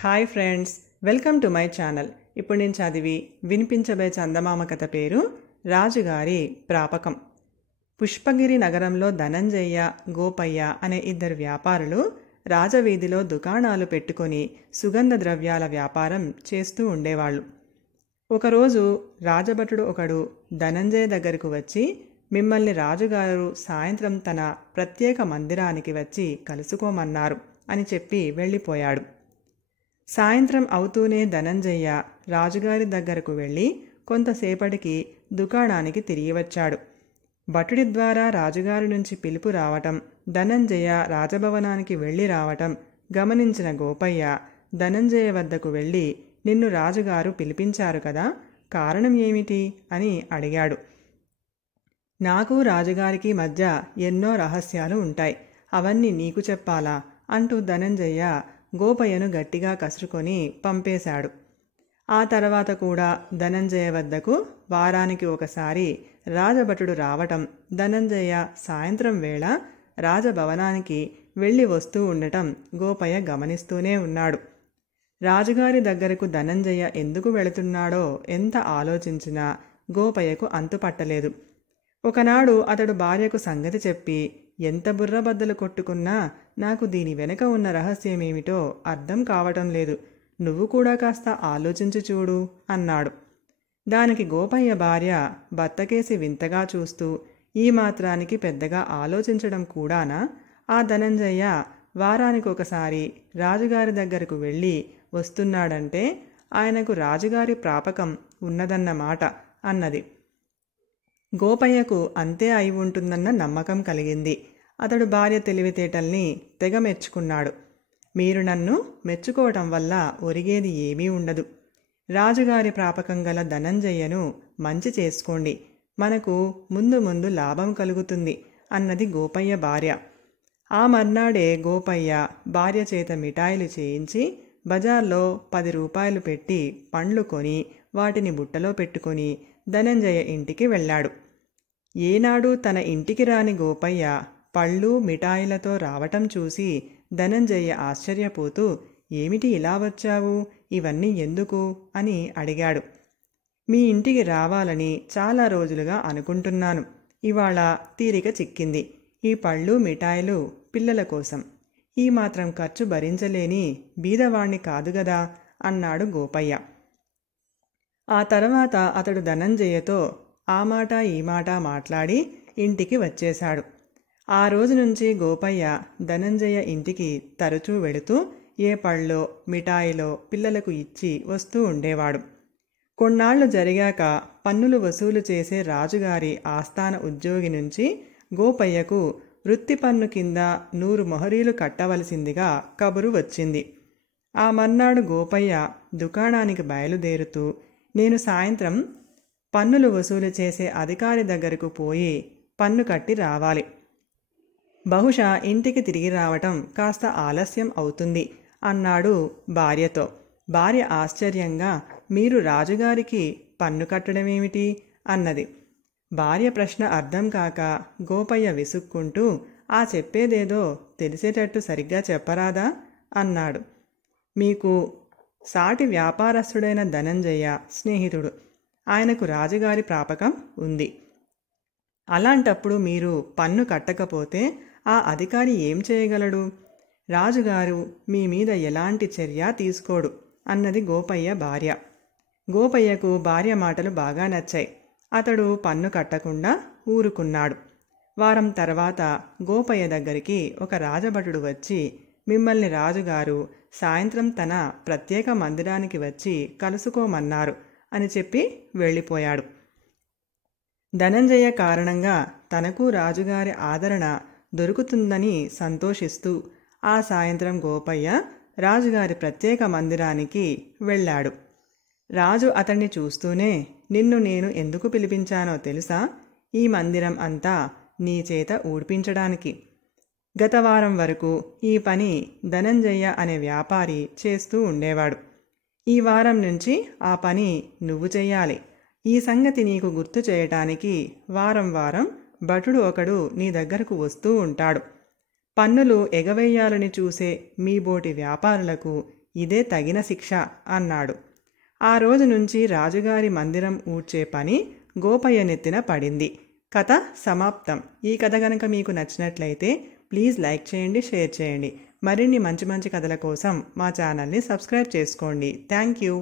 Hi friends, welcome to my channel. ఇప్పుడు నేను చదివి వినిపించబోయే చందమామ కథ పేరు రాజుగారి ప్రాపకం. పుష్పగిరి నగరంలో ధనంజయ్య, గోపయ్య అనే ఇద్దరు వ్యాపారులు రాజవీధిలో దుకాణాలు పెట్టుకొని సుగంధ ద్రవ్యాల వ్యాపారం చేస్తూ ఉండేవాళ్ళు. ఒకరోజు రాజభటుడు ఒకడు ధనంజయ దగ్గరకు వచ్చి, మిమ్మల్ని రాజుగారు సాయంత్రం తన ప్రత్యేక మందిరానికి వచ్చి కలుసుకోమన్నారు అని చెప్పి వెళ్ళిపోయాడు. సాయంత్రం అవుతూనే ధనంజయ్య రాజుగారి దగ్గరకు వెళ్ళి కొంతసేపటికి దుకాణానికి తిరిగి వచ్చాడు. భటుడి ద్వారా రాజుగారి నుంచి పిలుపు రావటం, ధనంజయ రాజభవనానికి వెళ్ళి రావటం గమనించిన గోపయ్య ధనంజయ వద్దకు వెళ్ళి, నిన్ను రాజుగారు పిలిపించారు కదా, కారణం ఏమిటి అని అడిగాడు. నాకు రాజుగారికి మధ్య ఎన్నో రహస్యాలు ఉంటాయి, అవన్నీ నీకు చెప్పాలా అంటూ ధనంజయ్య గోపయ్యను గట్టిగా కసురుకొని పంపేశాడు. ఆ తర్వాత కూడా ధనంజయ వద్దకు వారానికి ఒకసారి రాజభటుడు రావటం, ధనంజయ సాయంత్రం వేళ రాజభవనానికి వెళ్ళి వస్తూ ఉండటం గోపయ్య గమనిస్తూనే ఉన్నాడు. రాజుగారి దగ్గరకు ధనంజయ ఎందుకు వెళుతున్నాడో ఎంత ఆలోచించినా గోపయ్యకు అంతుపట్టలేదు. ఒకనాడు అతడు భార్యకు సంగతి చెప్పి, ఎంత బుర్రబద్దలు కొట్టుకున్నా నాకు దీని వెనక ఉన్న రహస్యమేమిటో అర్థం కావటం లేదు, నువ్వు కూడా కాస్త ఆలోచించి చూడు అన్నాడు. దానికి గోపయ్య భార్య భర్తకేసి వింతగా చూస్తూ, ఈ మాత్రానికి పెద్దగా ఆలోచించడం కూడానా, ఆ ధనంజయ్య వారానికి ఒకసారి రాజుగారి దగ్గరకు వెళ్ళి వస్తున్నాడంటే ఆయనకు రాజుగారి ప్రాపకం ఉన్నదన్నమాట అన్నది. గోపయ్యకు అంతే అయి ఉంటుందన్న నమ్మకం కలిగింది. అతడు భార్య తెలివితేటల్ని తెగ మెచ్చుకున్నాడు. మీరు నన్ను మెచ్చుకోవటం వల్ల ఒరిగేది ఏమీ ఉండదు. రాజుగారి ప్రాపకం గల ధనంజయ్యను మంచి చేసుకోండి, మనకు ముందు ముందు లాభం కలుగుతుంది అన్నది గోపయ్య భార్య. ఆ మర్నాడే గోపయ్య భార్య చేత మిఠాయిలు చేయించి బజార్లో 10 రూపాయలు పెట్టి పండ్లు కొని వాటిని బుట్టలో పెట్టుకొని ధనంజయ ఇంటికి వెళ్ళాడు. ఏనాడు తన ఇంటికి రాని గోపయ్య పళ్ళు మిఠాయిలతో రావటం చూసి ధనంజయ ఆశ్చర్యపోతూ, ఏమిటి ఇలా వచ్చావు, ఇవన్నీ ఎందుకు అని అడిగాడు. మీ ఇంటికి రావాలని చాలా రోజులుగా అనుకుంటున్నాను, ఇవాళ తీరిక చిక్కింది. ఈ పళ్ళు మిఠాయిలు పిల్లల కోసం, ఈ మాత్రం ఖర్చు భరించలేని బీదవాణ్ణి కాదు గదా అన్నాడు గోపయ్య. ఆ తర్వాత అతడు ధనంజయతో ఆ మాట ఈ మాట మాట్లాడి ఇంటికి వచ్చేశాడు. ఆ రోజు నుంచి గోపయ్య ధనంజయ ఇంటికి తరచూ వెళుతూ ఏ పళ్ళో మిఠాయిలో పిల్లలకు ఇచ్చి వస్తూ ఉండేవాడు. కొన్నాళ్లు జరిగాక పన్నులు వసూలు చేసే రాజుగారి ఆస్థాన ఉద్యోగి నుంచి గోపయ్యకు వృత్తి పన్ను కింద 100 మొహరీలు కట్టవలసిందిగా కబురు వచ్చింది. ఆ మర్నాడు గోపయ్య దుకాణానికి బయలుదేరుతూ, నేను సాయంత్రం పన్నులు వసూలు చేసే అధికారి దగ్గరకు పోయి పన్ను కట్టి రావాలి, బహుశా ఇంటికి తిరిగి రావటం కాస్త ఆలస్యం అవుతుంది అన్నాడు భార్యతో. భార్య ఆశ్చర్యంగా, మీరు రాజుగారికి పన్ను కట్టడమేమిటి అన్నది. భార్య ప్రశ్న అర్థం కాక గోపయ్య విసుక్కుంటూ, ఆ చెప్పేదేదో తెలిసేటట్టు సరిగ్గా చెప్పరాదా అన్నాడు. మీకు సాటి వ్యాపారస్తుడైన ధనంజయ స్నేహితుడు, ఆయనకు రాజుగారి ప్రాపకం ఉంది. అలాంటప్పుడు మీరు పన్ను కట్టకపోతే ఆ అధికారి ఏం చేయగలడు? రాజుగారు మీ మీద ఎలాంటి చర్య తీసుకోడు అన్నది గోపయ్య భార్య. గోపయ్యకు భార్య మాటలు బాగా నచ్చాయి. అతడు పన్ను కట్టకుండా ఊరుకున్నాడు. వారం తర్వాత గోపయ్య దగ్గరికి ఒక రాజభటుడు వచ్చి, మిమ్మల్ని రాజుగారు సాయంత్రం తన ప్రత్యేక మందిరానికి వచ్చి కలుసుకోమన్నారు అని చెప్పి వెళ్ళిపోయాడు. ధనంజయ కారణంగా తనకు రాజుగారి ఆదరణ దొరుకుతుందని సంతోషిస్తూ ఆ సాయంత్రం గోపయ్య రాజుగారి ప్రత్యేక మందిరానికి వెళ్ళాడు. రాజు అతన్ని చూస్తూనే, నిన్ను నేను ఎందుకు పిలిపించానో తెలుసా? ఈ మందిరం అంతా నీ చేత ఊడ్పించడానికి. గత వారం వరకు ఈ పని ధనంజయ్య అనే వ్యాపారి చేస్తూ ఉండేవాడు. ఈ వారం నుంచి ఆ పని నువ్వు చెయ్యాలి. ఈ సంగతి నీకు గుర్తు చేయటానికి వారం వారం భటుడు ఒకడు నీ దగ్గరకు వస్తూ ఉంటాడు. పన్నులు ఎగవేయాలని చూసే మీ బోటి వ్యాపారులకు ఇదే తగిన శిక్ష అన్నాడు. ఆ రోజు నుంచి రాజుగారి మందిరం ఊడ్చే పని గోపయ్య నెత్తిన పడింది. కథ సమాప్తం. ఈ కథ కనుక మీకు నచ్చినట్లయితే ప్లీజ్ లైక్ చేయండి, షేర్ చేయండి. మరిన్ని మంచి మంచి కథల కోసం మా ఛానల్ని సబ్స్క్రైబ్ చేసుకోండి. Thank you.